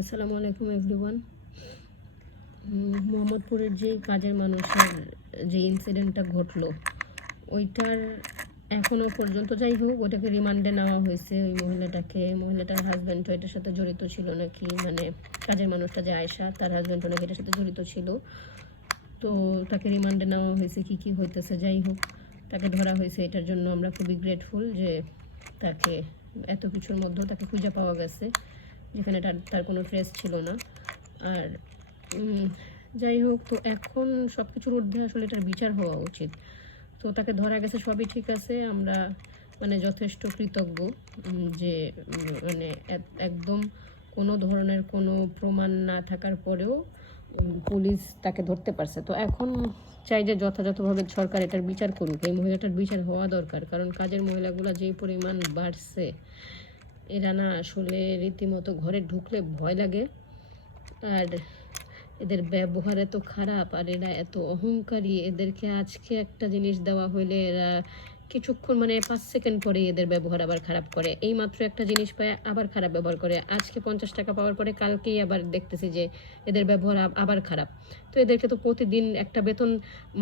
আসসালামু আলাইকুম এভরিওয়ান। মোহাম্মদপুরের যে কাজের মানুষের যে ইনসিডেন্টটা ঘটলো ওইটার এখনও পর্যন্ত, যাই হোক, ওটাকে রিমান্ডে নেওয়া হয়েছে। ওই মহিলাটার হাজব্যান্ড এটার সাথে জড়িত ছিল নাকি, মানে কাজের মানুষটা যে আয়েশা, তার হাজব্যান্ড নাকি এটার সাথে জড়িত ছিল। তো তাকে রিমান্ডে নেওয়া হয়েছে। কি কি হইতেছে, যাই হোক, তাকে ধরা হয়েছে। এটার জন্য আমরা খুবই গ্রেটফুল যে তাকে এত কিছুর মধ্যেও তাকে খুঁজে পাওয়া গেছে, যেখানে তার কোনো ট্রেস ছিল না। আর যাই হোক, তো এখন সব কিছুর ঊর্ধ্বে আসলে এটার বিচার হওয়া উচিত। তো তাকে ধরা গেছে, সবই ঠিক আছে। আমরা মানে যথেষ্ট কৃতজ্ঞ যে মানে একদম কোনো ধরনের কোনো প্রমাণ না থাকার পরেও পুলিশ তাকে ধরতে পারছে। তো এখন চাই যে যথাযথভাবে সরকার এটার বিচার করুক। এই মহিলাটার বিচার হওয়া দরকার, কারণ কাজের মহিলাগুলো যেই পরিমাণ বাড়ছে, এরা না আসলে রীতিমতো ঘরে ঢুকলে ভয় লাগে। আর এদের ব্যবহার এত খারাপ, আর এরা এত অহংকারী। এদেরকে আজকে একটা জিনিস দেওয়া হইলে এরা কিছুক্ষণ, মানে 5 সেকেন্ড পরে এদের ব্যবহার আবার খারাপ করে। এই মাত্র একটা জিনিস পায় আবার খারাপ ব্যবহার করে। আজকে 50 টাকা পাওয়ার পরে কালকেই আবার দেখতেছি যে এদের ব্যবহার আবার খারাপ। তো এদেরকে তো প্রতিদিন একটা বেতন,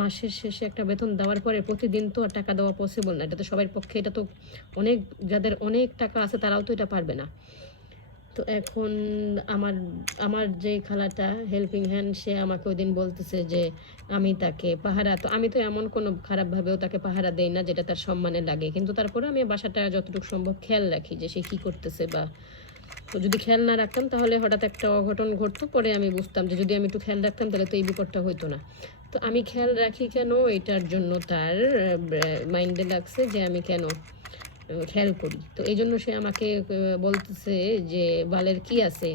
মাসের শেষে একটা বেতন দেওয়ার পরে প্রতিদিন তো আর টাকা দেওয়া পসিবল না। এটা তো সবার পক্ষে, এটা তো অনেক, যাদের অনেক টাকা আছে তারাও তো এটা পারবে না। তো এখন আমার আমার যে খালাটা হেল্পিং হ্যান্ড, সে আমাকে ওই দিন বলতেছে যে আমি তাকে পাহারা, তো আমি তো এমন কোনো খারাপভাবেও তাকে পাহারা দেই না যেটা তার সম্মানে লাগে, কিন্তু তারপরে আমি বাসাটা যতটুকু সম্ভব খেয়াল রাখি যে সে কী করতেছে। বা তো যদি খেয়াল না রাখতাম তাহলে হঠাৎ একটা অঘটন ঘটতো, পরে আমি বুঝতাম যে যদি আমি একটু খেয়াল রাখতাম তাহলে তো এই বিপদটা হইতো না। তো আমি খেয়াল রাখি কেন, এটার জন্য তার মাইন্ডে লাগছে যে আমি কেন খেয়াল করি। তো এই জন্য সে আমাকে বলতেছে যে বালের কি আছে,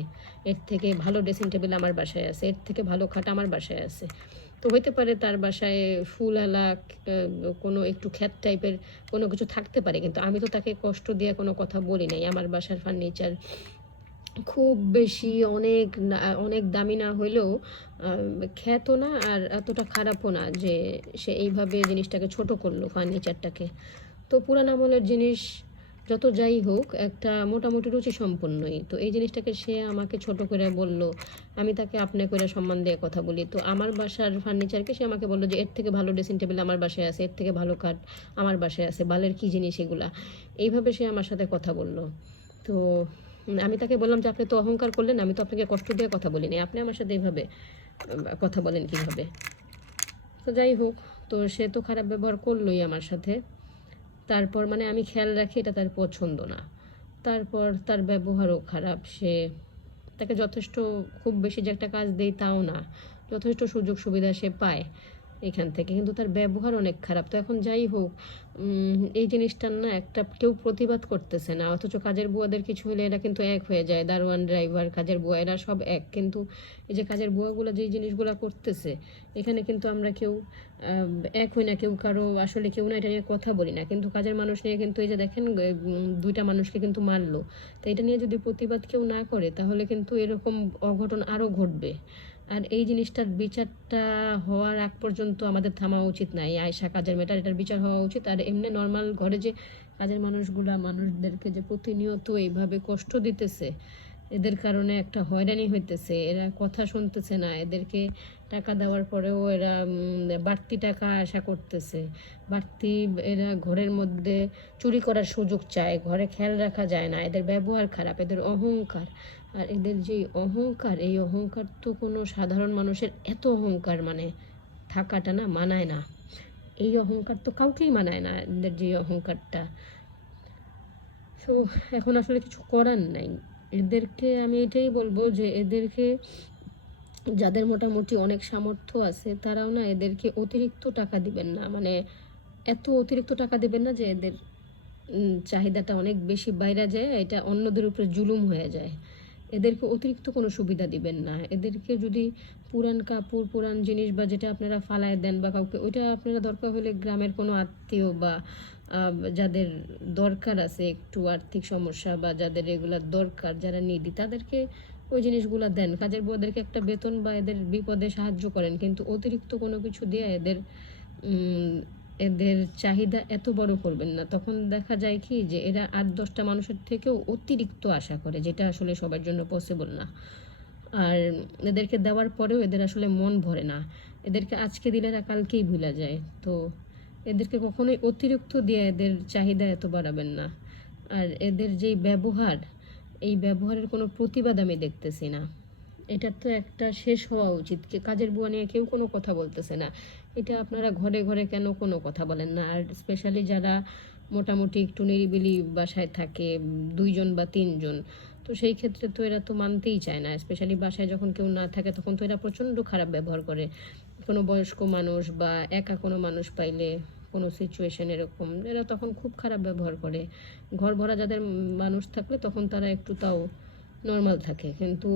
এর থেকে ভালো ড্রেসিং টেবিল আমার বাসায় আছে, এর থেকে ভালো খাট আমার বাসায় আছে। তো হইতে পারে তার বাসায় ফুলওয়ালা কোনো একটু খ্যাত টাইপের কোনো কিছু থাকতে পারে, কিন্তু আমি তো তাকে কষ্ট দিয়ে কোনো কথা বলি নাই। আমার বাসার ফার্নিচার খুব বেশি অনেক অনেক দামি না হইলেও খ্যাত না, আর এতটা খারাপও না যে সে এইভাবে জিনিসটাকে ছোট করলো, ফার্নিচারটাকে। তো পুরান আমলের জিনিস যত যাই হোক, একটা মোটামুটি রুচি সম্পন্নই। তো এই জিনিসটাকে সে আমাকে ছোট করে বলল, আমি তাকে আপনি করে সম্মান দিয়ে কথা বলি। তো আমার বাসার ফার্নিচারকে সে আমাকে বললো যে এর থেকে ভালো ড্রেসিং টেবিল আমার বাসায় আছে, এর থেকে ভালো কাঠ আমার বাসায় আছে, বালের কী জিনিস এগুলা। এইভাবে সে আমার সাথে কথা বলল। তো আমি তাকে বললাম যে আপনি তো অহংকার করলেন, আমি তো আপনাকে কষ্ট দিয়ে কথা বলিনি, আপনি আমার সাথে এইভাবে কথা বলেন কীভাবে। তো যাই হোক, তো সে তো খারাপ ব্যবহার করলোই আমার সাথে। তারপর মানে আমি খেয়াল রাখি এটা তার পছন্দ না। তারপর তার ব্যবহারও খারাপ। তাকে যথেষ্ট, খুব বেশি যে একটা কাজ দেই তাও না, যথেষ্ট সুযোগ সুবিধা সে পায় এখান থেকে, কিন্তু তার ব্যবহার অনেক খারাপ। তো এখন যাই হোক, এই জিনিসটার না একটা কেউ প্রতিবাদ করতেছে না, অথচ কাজের বুয়াদের কিছু হলে এরা কিন্তু এক হয়ে যায়। দারোয়ান, ড্রাইভার, কাজের বুয়া, এরা সব এক। কিন্তু এই যে কাজের বুয়াগুলো যেই জিনিসগুলো করতেছে, এখানে কিন্তু আমরা কেউ এক হই না, কেউ কারো আসলে কেউ না এটা নিয়ে কথা বলি না। কিন্তু কাজের মানুষ নিয়ে কিন্তু এই যে দেখেন, দুইটা মানুষকে কিন্তু মারলো। তো এটা নিয়ে যদি প্রতিবাদ কেউ না করে তাহলে কিন্তু এরকম অঘটন আরও ঘটবে। আর এই জিনিসটার বিচারটা হওয়ার আগ পর্যন্ত আমাদের থামা উচিত না। এই আয়শা কাজের মেয়েটার এটার বিচার হওয়া উচিত। আর এমনি নর্মাল ঘরে যে কাজের মানুষদেরকে যে প্রতিনিয়ত এইভাবে কষ্ট দিতেছে, এদের কারণে একটা হয়রানি হইতেছে, এরা কথা শুনতেছে না, এদেরকে টাকা দেওয়ার পরেও এরা বাড়তি টাকা আশা করতেছে, বাড়তি। এরা ঘরের মধ্যে চুরি করার সুযোগ চায়, ঘরে খেয়াল রাখা যায় না, এদের ব্যবহার খারাপ, এদের অহংকার। আর এদের যে অহংকার, এই অহংকার তো কোনো সাধারণ মানুষের, এত অহংকার মানে থাকাটা না মানায় না। এই অহংকার তো কাউকেই মানায় না, এদের যে অহংকারটা। তো এখন আসলে কিছু করার নাই। এদেরকে আমি এটাই বলবো যে এদেরকে, যাদের মোটামুটি অনেক সামর্থ্য আছে তারাও না এদেরকে অতিরিক্ত টাকা দিবেন না, মানে এত অতিরিক্ত টাকা দিবেন না যে এদের চাহিদাটা অনেক বেশি বাইরে যায়, এটা অন্যদের উপরে জুলুম হয়ে যায়। এদেরকে অতিরিক্ত কোনো সুবিধা দিবেন না। এদেরকে যদি পুরান কাপড়, পুরান জিনিস বা যেটা আপনারা ফালায় দেন বা কাউকে, ওইটা আপনারা দরকার হলে গ্রামের কোনো আত্মীয় বা যাদের দরকার আছে, একটু আর্থিক সমস্যা বা যাদের রেগুলার দরকার, যারা নিডি, তাদেরকে ওই জিনিসগুলো দেন। কাজের বুয়াদেরকে একটা বেতন বা এদের বিপদে সাহায্য করেন, কিন্তু অতিরিক্ত কোনো কিছু দিয়ে এদের এদের চাহিদা এত বড় করবেন না। তখন দেখা যায় কি যে এরা ৮-১০টা মানুষের থেকেও অতিরিক্ত আশা করে, যেটা আসলে সবার জন্য পসিবল না। আর এদেরকে দেওয়ার পরেও এদের আসলে মন ভরে না। এদেরকে আজকে দিলে এরা কালকেই ভুলে যায়। তো এদেরকে কখনোই অতিরিক্ত দিয়ে এদের চাহিদা এত বাড়াবেন না। আর এদের যেই ব্যবহার, এই ব্যবহারের কোনো প্রতিবাদ আমি দেখতেছি না। এটার তো একটা শেষ হওয়া উচিত। কাজের বুয়া নিয়ে কেউ কোনো কথা বলতেছে না। এটা আপনারা ঘরে ঘরে কেন কোনো কথা বলেন না? আর স্পেশালি যারা মোটামুটি একটু নিরিবিলি বাসায় থাকে, ২ জন বা ৩ জন, তো সেই ক্ষেত্রে তো এরা তো মানতেই চায় না। স্পেশালি বাসায় যখন কেউ না থাকে তখন তো এরা প্রচণ্ড খারাপ ব্যবহার করে। কোনো বয়স্ক মানুষ বা একা কোনো মানুষ পাইলে, কোনো সিচুয়েশন এরকম, এরা তখন খুব খারাপ ব্যবহার করে। ঘর ভরা যাদের মানুষ থাকলে তখন তারা একটু তাও নর্মাল থাকে, কিন্তু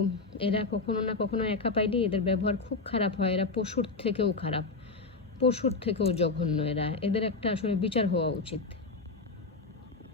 এরা কখনো না কখনো একা পাইলে এদের ব্যবহার খুব খারাপ হয়। এরা পশুর থেকেও খারাপ, পশুর থেকেও জঘন্য এরা। এদের একটা আসলে বিচার হওয়া উচিত।